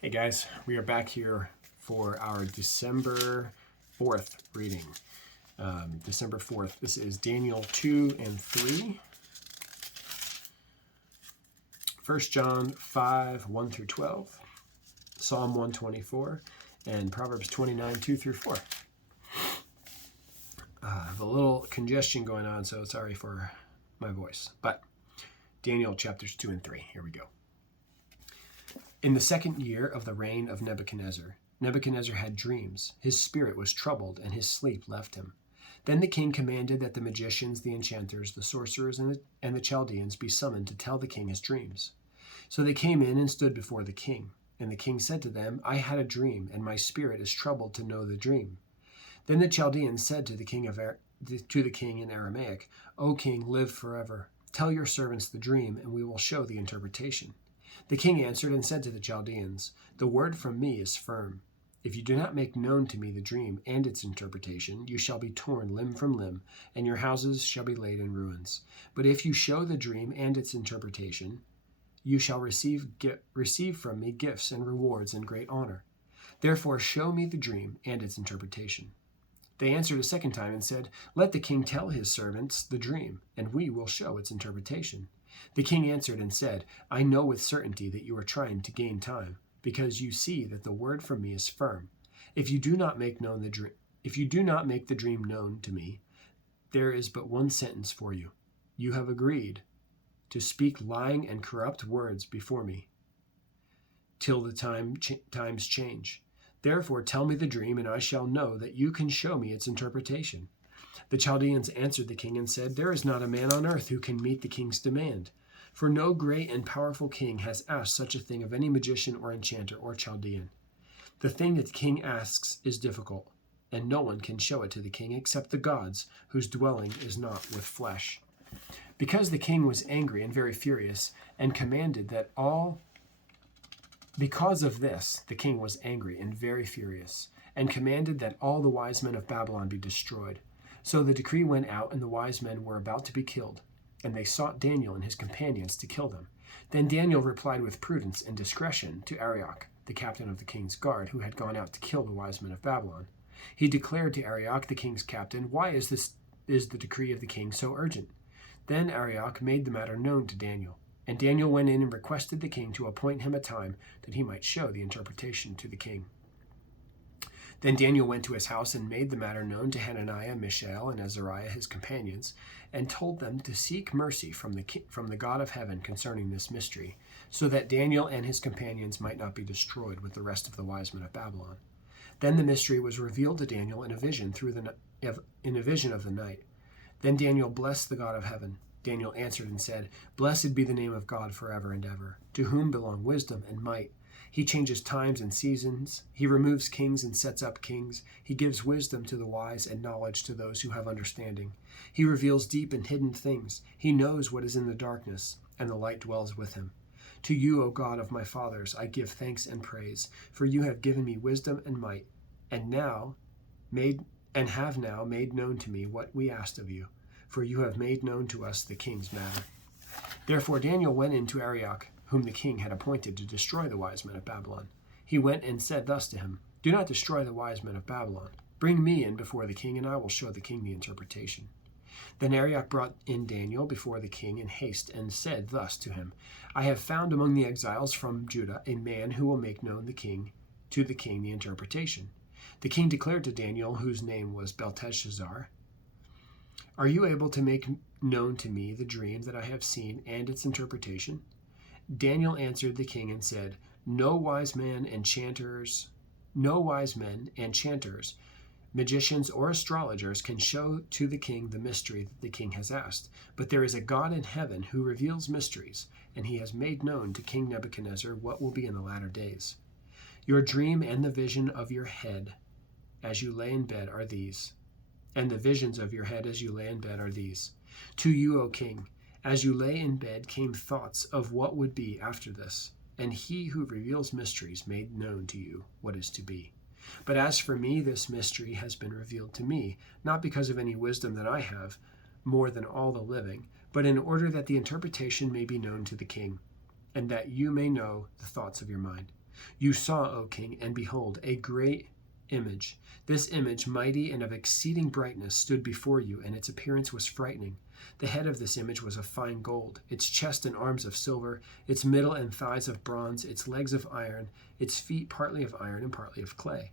Hey guys, we are back here for our December 4th reading. December 4th. This is Daniel 2 and 3. 1 John 5, 1 through 12. Psalm 124 and Proverbs 29, 2 through 4. I have a little congestion going on, so sorry for my voice. But Daniel chapters 2 and 3. Here we go. In the second year of the reign of Nebuchadnezzar, Nebuchadnezzar had dreams. His spirit was troubled, and his sleep left him. Then the king commanded that the magicians, the enchanters, the sorcerers, and the Chaldeans be summoned to tell the king his dreams. So they came in and stood before the king. And the king said to them, I had a dream, and my spirit is troubled to know the dream. Then the Chaldeans said to the king in Aramaic, O king, live forever. Tell your servants the dream, and we will show the interpretation. The king answered and said to the Chaldeans, The word from me is firm. If you do not make known to me the dream and its interpretation, you shall be torn limb from limb, and your houses shall be laid in ruins. But if you show the dream and its interpretation, you shall receive from me gifts and rewards and great honor. Therefore show me the dream and its interpretation. They answered a second time and said, Let the king tell his servants the dream, and we will show its interpretation. The king answered and said, I know with certainty that you are trying to gain time, because you see that the word from me is firm. If you do not make the dream known to me, there is but one sentence for you. You have agreed to speak lying and corrupt words before me, till the times change. Therefore tell me the dream, and I shall know that you can show me its interpretation. The Chaldeans answered the king and said, There is not a man on earth who can meet the king's demand. For no great and powerful king has asked such a thing of any magician or enchanter or Chaldean. The thing that the king asks is difficult, and no one can show it to the king except the gods, whose dwelling is not with flesh. Because the king was angry and very furious, and commanded that Because of this, the king was angry and very furious, and commanded that all the wise men of Babylon be destroyed. So the decree went out, and the wise men were about to be killed, and they sought Daniel and his companions to kill them. Then Daniel replied with prudence and discretion to Arioch, the captain of the king's guard, who had gone out to kill the wise men of Babylon. He declared to Arioch, the king's captain, Why is the decree of the king so urgent? Then Arioch made the matter known to Daniel. And Daniel went in and requested the king to appoint him a time that he might show the interpretation to the king. Then Daniel went to his house and made the matter known to Hananiah, Mishael, and Azariah, his companions, and told them to seek mercy from the God of heaven concerning this mystery, so that Daniel and his companions might not be destroyed with the rest of the wise men of Babylon. Then the mystery was revealed to Daniel in a vision of the night. Then Daniel blessed the God of heaven. Daniel answered and said, Blessed be the name of God forever and ever, to whom belong wisdom and might. He changes times and seasons. He removes kings and sets up kings. He gives wisdom to the wise and knowledge to those who have understanding. He reveals deep and hidden things. He knows what is in the darkness, and the light dwells with him. To you, O God of my fathers, I give thanks and praise, for you have given me wisdom and might, and have now made known to me what we asked of you, for you have made known to us the king's matter. Therefore Daniel went in to Arioch, whom the king had appointed to destroy the wise men of Babylon. He went and said thus to him, Do not destroy the wise men of Babylon. Bring me in before the king, and I will show the king the interpretation. Then Arioch brought in Daniel before the king in haste, and said thus to him, I have found among the exiles from Judah a man who will make known to the king the interpretation. The king declared to Daniel, whose name was Belteshazzar, Are you able to make known to me the dream that I have seen and its interpretation? Daniel answered the king and said, No wise men, enchanters, magicians, or astrologers can show to the king the mystery that the king has asked. But there is a God in heaven who reveals mysteries, and he has made known to King Nebuchadnezzar what will be in the latter days. Your dream and the vision of your head as you lay in bed are these. And the visions of your head as you lay in bed are these. To you, O king, as you lay in bed came thoughts of what would be after this, and he who reveals mysteries made known to you what is to be. But as for me, this mystery has been revealed to me, not because of any wisdom that I have, more than all the living, but in order that the interpretation may be known to the king, and that you may know the thoughts of your mind. You saw, O king, and behold, a great image. This image, mighty and of exceeding brightness, stood before you, and its appearance was frightening. The head of this image was of fine gold, its chest and arms of silver, its middle and thighs of bronze, its legs of iron, its feet partly of iron and partly of clay.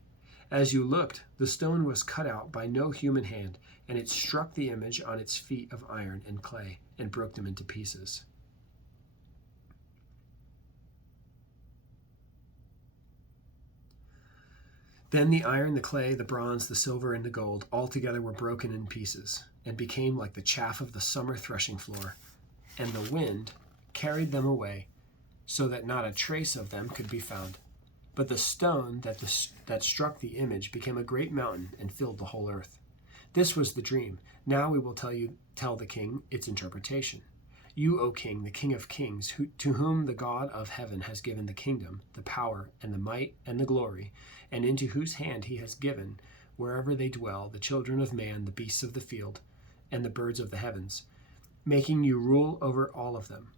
As you looked, the stone was cut out by no human hand, and it struck the image on its feet of iron and clay, and broke them into pieces. Then the iron, the clay, the bronze, the silver, and the gold all together were broken in pieces, and became like the chaff of the summer threshing floor, and the wind carried them away, so that not a trace of them could be found. But the stone that struck the image became a great mountain and filled the whole earth. This was the dream. Now we will tell the king its interpretation. You, O king, the king of kings, to whom the God of heaven has given the kingdom, the power, and the might, and the glory, and into whose hand he has given, wherever they dwell, the children of man, the beasts of the field, and the birds of the heavens, making you rule over all of them.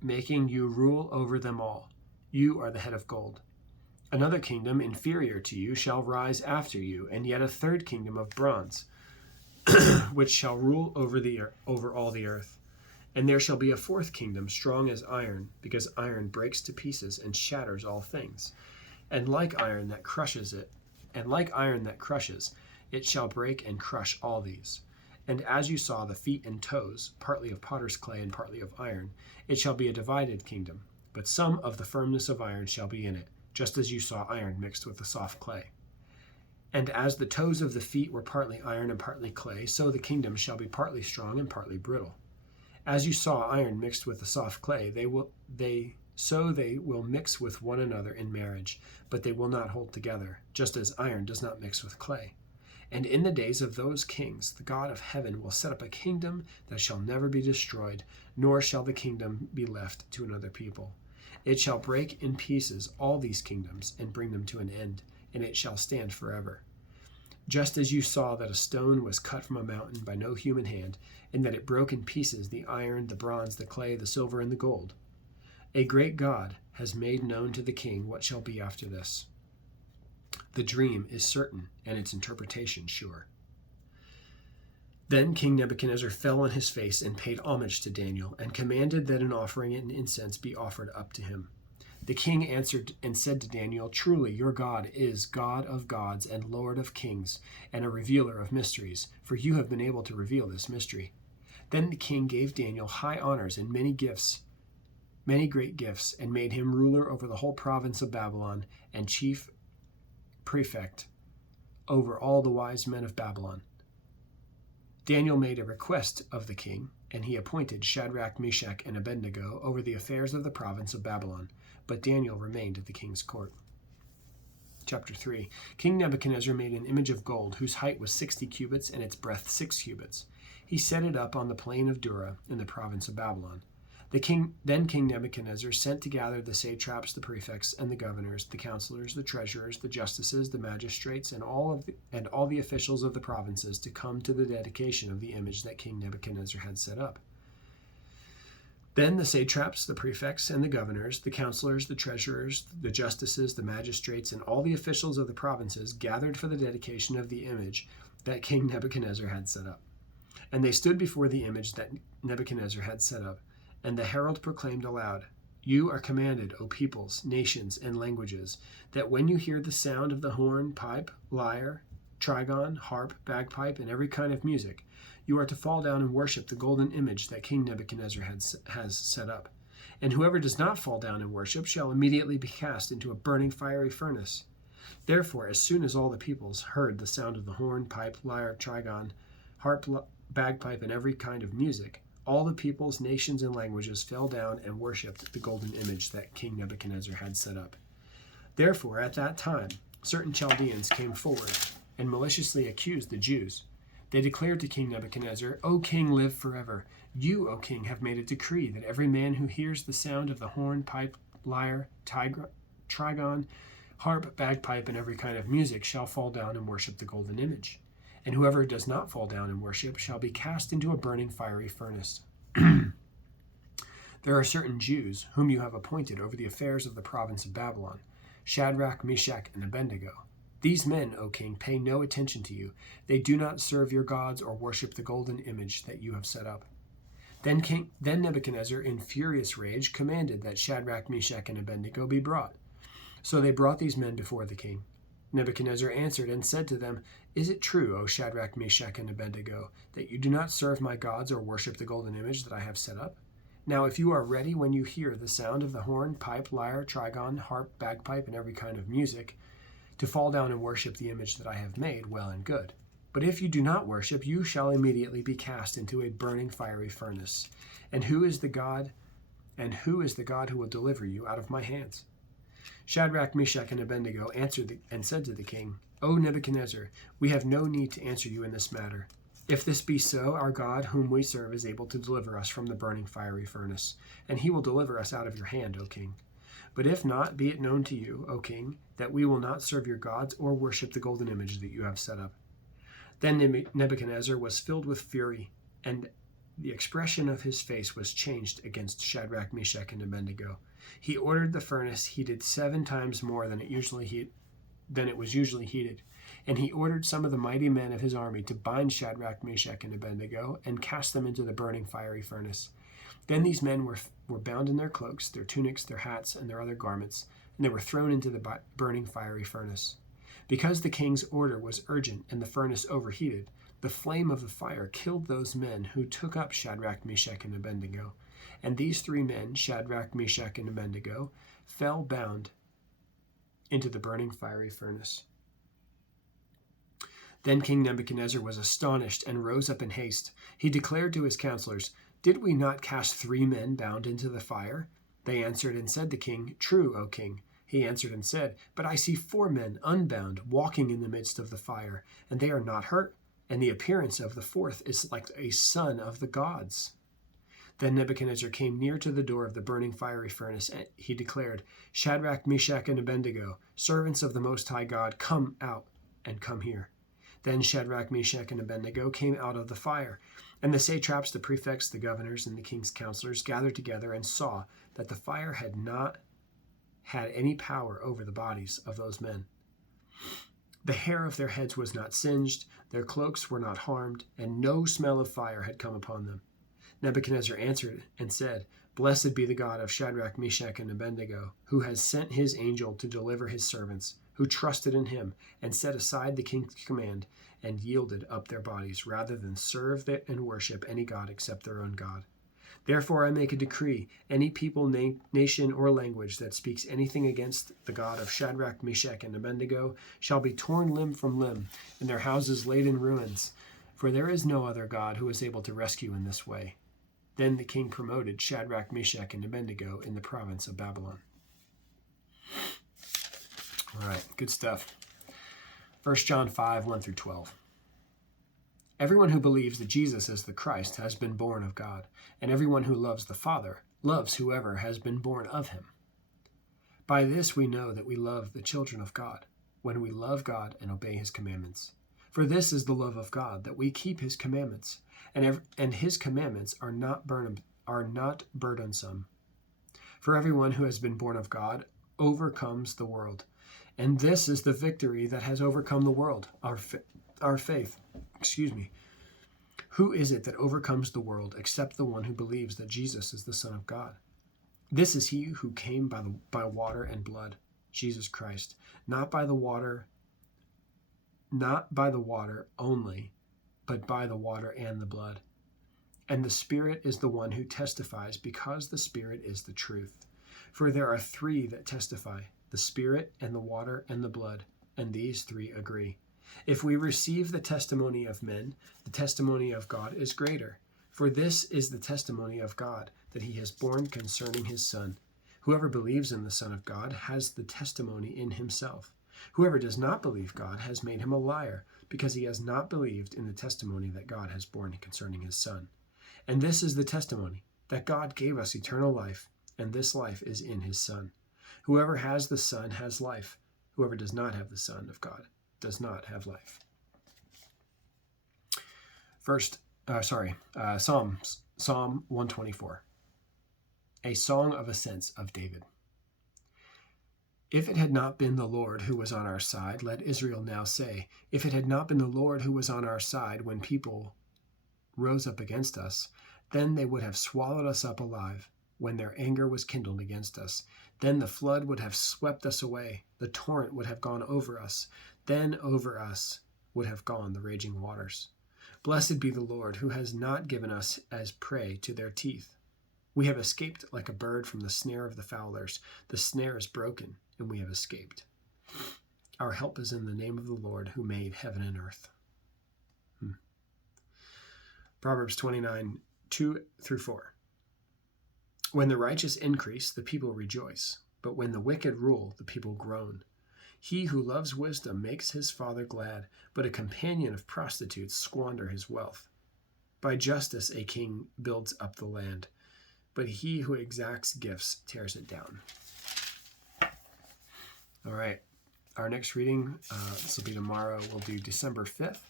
Making you rule over them all. You are the head of gold. Another kingdom inferior to you shall rise after you, and yet a third kingdom of bronze, which shall rule over all the earth. And there shall be a fourth kingdom, strong as iron, because iron breaks to pieces and shatters all things. And like iron that crushes, it shall break and crush all these. And as you saw the feet and toes, partly of potter's clay and partly of iron, it shall be a divided kingdom, but some of the firmness of iron shall be in it, just as you saw iron mixed with the soft clay. And as the toes of the feet were partly iron and partly clay, so the kingdom shall be partly strong and partly brittle. As you saw iron mixed with the soft clay, they will mix with one another in marriage, but they will not hold together, just as iron does not mix with clay. And in the days of those kings, the God of heaven will set up a kingdom that shall never be destroyed, nor shall the kingdom be left to another people. It shall break in pieces all these kingdoms and bring them to an end, and it shall stand forever. Just as you saw that a stone was cut from a mountain by no human hand, and that it broke in pieces the iron, the bronze, the clay, the silver, and the gold, a great God has made known to the king what shall be after this. The dream is certain, and its interpretation sure. Then King Nebuchadnezzar fell on his face and paid homage to Daniel, and commanded that an offering and incense be offered up to him. The king answered and said to Daniel, Truly, your God is God of gods and Lord of kings, and a revealer of mysteries, for you have been able to reveal this mystery. Then the king gave Daniel high honors and many great gifts, and made him ruler over the whole province of Babylon, and chief prefect over all the wise men of Babylon. Daniel made a request of the king, and he appointed Shadrach, Meshach, and Abednego over the affairs of the province of Babylon. But Daniel remained at the king's court. Chapter 3. King Nebuchadnezzar made an image of gold, whose height was 60 cubits, and its breadth 6 cubits. He set it up on the plain of Dura, in the province of Babylon. Then King Nebuchadnezzar sent to gather the satraps, the prefects, and the governors, the counselors, the treasurers, the justices, the magistrates, and all the officials of the provinces to come to the dedication of the image that King Nebuchadnezzar had set up. Then the satraps, the prefects, and the governors, the counselors, the treasurers, the justices, the magistrates, and all the officials of the provinces gathered for the dedication of the image that King Nebuchadnezzar had set up. And they stood before the image that Nebuchadnezzar had set up. And the herald proclaimed aloud, You are commanded, O peoples, nations, and languages, that when you hear the sound of the horn, pipe, lyre, trigon, harp, bagpipe, and every kind of music, you are to fall down and worship the golden image that King Nebuchadnezzar has set up. And whoever does not fall down and worship shall immediately be cast into a burning fiery furnace. Therefore, as soon as all the peoples heard the sound of the horn, pipe, lyre, trigon, harp, bagpipe, and every kind of music, all the peoples, nations, and languages fell down and worshipped the golden image that King Nebuchadnezzar had set up. Therefore, at that time, certain Chaldeans came forward and maliciously accused the Jews. They declared to King Nebuchadnezzar, O king, live forever. You, O king, have made a decree that every man who hears the sound of the horn, pipe, lyre, trigon, harp, bagpipe, and every kind of music shall fall down and worship the golden image. And whoever does not fall down and worship shall be cast into a burning fiery furnace. There are certain Jews whom you have appointed over the affairs of the province of Babylon, Shadrach, Meshach, and Abednego. These men, O king, pay no attention to you. They do not serve your gods or worship the golden image that you have set up. Then Nebuchadnezzar, in furious rage, commanded that Shadrach, Meshach, and Abednego be brought. So they brought these men before the king. Nebuchadnezzar answered and said to them, Is it true, O Shadrach, Meshach, and Abednego, that you do not serve my gods or worship the golden image that I have set up? Now if you are ready when you hear the sound of the horn, pipe, lyre, trigon, harp, bagpipe, and every kind of music, to fall down and worship the image that I have made, well and good. But if you do not worship, you shall immediately be cast into a burning fiery furnace. And who is the God who will deliver you out of my hands? Shadrach, Meshach, and Abednego answered and said to the king, O Nebuchadnezzar, we have no need to answer you in this matter. If this be so, our God, whom we serve, is able to deliver us from the burning fiery furnace, and he will deliver us out of your hand, O king. But if not, be it known to you, O king, that we will not serve your gods or worship the golden image that you have set up. Then Nebuchadnezzar was filled with fury, and the expression of his face was changed against Shadrach, Meshach, and Abednego. He ordered the furnace heated 7 times more than it was usually heated. And he ordered some of the mighty men of his army to bind Shadrach, Meshach, and Abednego and cast them into the burning fiery furnace. Then these men were bound in their cloaks, their tunics, their hats, and their other garments, and they were thrown into the burning fiery furnace. Because the king's order was urgent and the furnace overheated, the flame of the fire killed those men who took up Shadrach, Meshach, and Abednego. And these 3 men, Shadrach, Meshach, and Abednego, fell bound into the burning fiery furnace. Then King Nebuchadnezzar was astonished and rose up in haste. He declared to his counselors, Did we not cast 3 men bound into the fire? They answered and said to the king, True, O king. He answered and said, But I see 4 men unbound walking in the midst of the fire, and they are not hurt, and the appearance of the 4th is like a son of the gods. Then Nebuchadnezzar came near to the door of the burning fiery furnace, and he declared, Shadrach, Meshach, and Abednego, servants of the Most High God, come out and come here. Then Shadrach, Meshach, and Abednego came out of the fire, and the satraps, the prefects, the governors, and the king's counselors gathered together and saw that the fire had not had any power over the bodies of those men. The hair of their heads was not singed, their cloaks were not harmed, and no smell of fire had come upon them. Nebuchadnezzar answered and said, Blessed be the God of Shadrach, Meshach, and Abednego, who has sent his angel to deliver his servants, who trusted in him and set aside the king's command and yielded up their bodies rather than serve and worship any god except their own God. Therefore I make a decree, any people, nation, or language that speaks anything against the God of Shadrach, Meshach, and Abednego shall be torn limb from limb, and their houses laid in ruins, for there is no other God who is able to rescue in this way. Then the king promoted Shadrach, Meshach, and Abednego in the province of Babylon. All right, good stuff. 1 John 5, 1 through 12. Everyone who believes that Jesus is the Christ has been born of God, and everyone who loves the Father loves whoever has been born of him. By this we know that we love the children of God, when we love God and obey his commandments. For this is the love of God, that we keep his commandments, and his commandments are not burdensome. For everyone who has been born of God overcomes the world. And this is the victory that has overcome the world, our faith. Who is it that overcomes the world except the one who believes that Jesus is the Son of God? This is he who came by water and blood, Jesus Christ, not by the water only, but by the water and the blood. And the Spirit is the one who testifies, because the Spirit is the truth. For there are 3 that testify, the Spirit and the water and the blood, and these 3 agree. If we receive the testimony of men, the testimony of God is greater. For this is the testimony of God, that he has borne concerning his Son. Whoever believes in the Son of God has the testimony in himself. Whoever does not believe God has made him a liar, because he has not believed in the testimony that God has borne concerning his Son. And this is the testimony, that God gave us eternal life, and this life is in his Son. Whoever has the Son has life. Whoever does not have the Son of God does not have life. Psalm 124. A song of ascents of David. If it had not been the Lord who was on our side, let Israel now say, if it had not been the Lord who was on our side when people rose up against us, then they would have swallowed us up alive when their anger was kindled against us. Then the flood would have swept us away. The torrent would have gone over us. Then over us would have gone the raging waters. Blessed be the Lord, who has not given us as prey to their teeth. We have escaped like a bird from the snare of the fowlers. The snare is broken, and we have escaped. Our help is in the name of the Lord, who made heaven and earth. Proverbs 29, 2-4. When the righteous increase, the people rejoice, but when the wicked rule, the people groan. He who loves wisdom makes his father glad, but a companion of prostitutes squander his wealth. By justice a king builds up the land, but he who exacts gifts tears it down. All right, our next reading, this will be tomorrow, we'll do December 5th.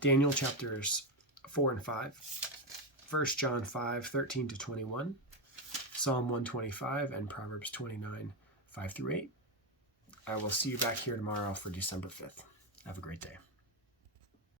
Daniel chapters 4 and 5, 1 John 5:13-21, Psalm 125, and Proverbs 29, 5-8. I will see you back here tomorrow for December 5th. Have a great day.